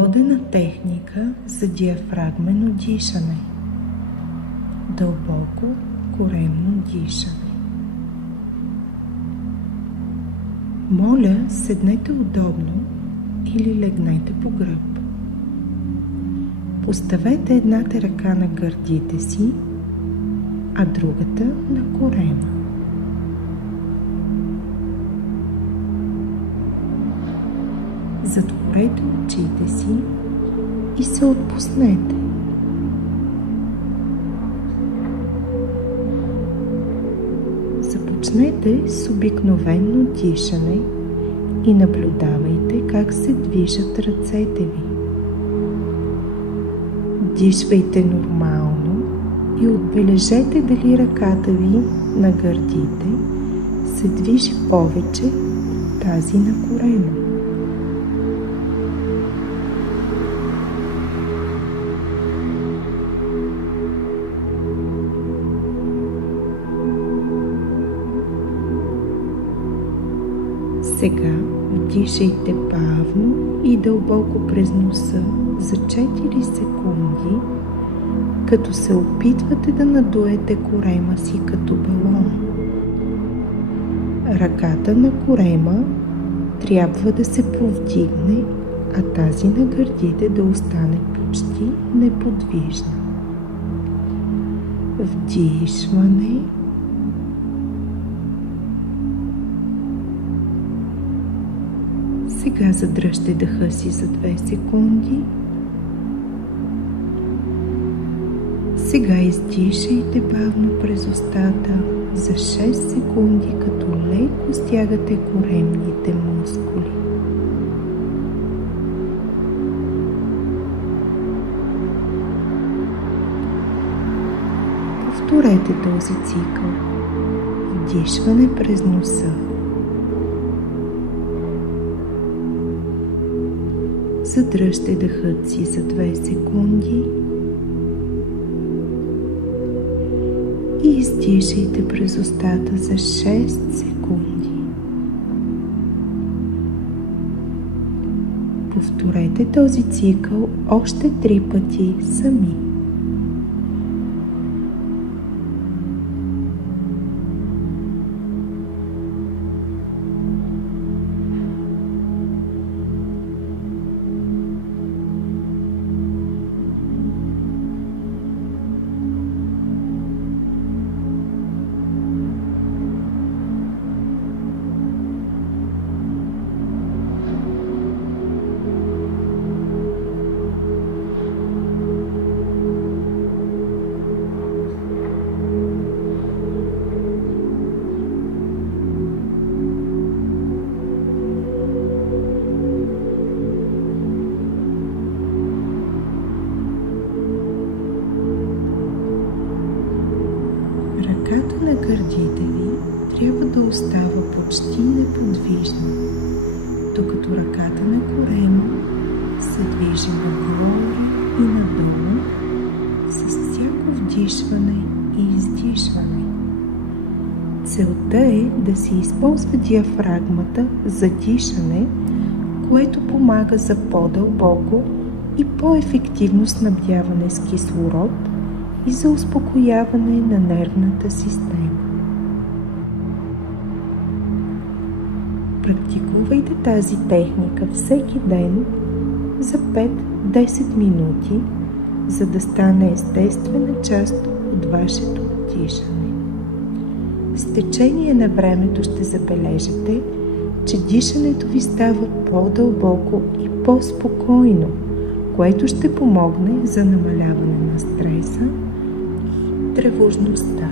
Водена техника за диафрагмено дишане. Дълбоко коремно дишане. Моля, седнете удобно или легнете по гръб. Поставете едната ръка на гърдите си, а другата на корема. Затворете очите си и се отпуснете. Започнете с обикновено дишане и наблюдавайте как се движат ръцете ви. Дишвайте нормално и отбележете дали ръката ви на гърдите се движи повече от тази на корема. Сега вдишайте бавно и дълбоко през носа за 4 секунди, като се опитвате да надуете корема си като балон. Ръката на корема трябва да се повдигне, а тази на гърдите да остане почти неподвижна. Вдишване. Сега задръжте дъха си за 2 секунди. Сега издишайте бавно през устата за 6 секунди, като леко стягате коремните мускули. Повторете този цикъл. Вдишване през носа. Задръжте дъхът си за 2 секунди и издишайте през устата за 6 секунди. Повторете този цикъл още 3 пъти сами. Ръката на гърдите ви трябва да остава почти неподвижна, докато ръката на корема се движи нагоре и надолу с всяко вдишване и издишване. Целта е да се използва диафрагмата за дишане, което помага за по-дълбоко и по-ефективно снабдяване с кислород и за успокояване на нервната система. Практикувайте тази техника всеки ден за 5-10 минути, за да стане естествена част от вашето дишане. С течение на времето ще забележите, че дишането ви става по-дълбоко и по-спокойно, което ще помогне за намаляване на стреса и тревожността.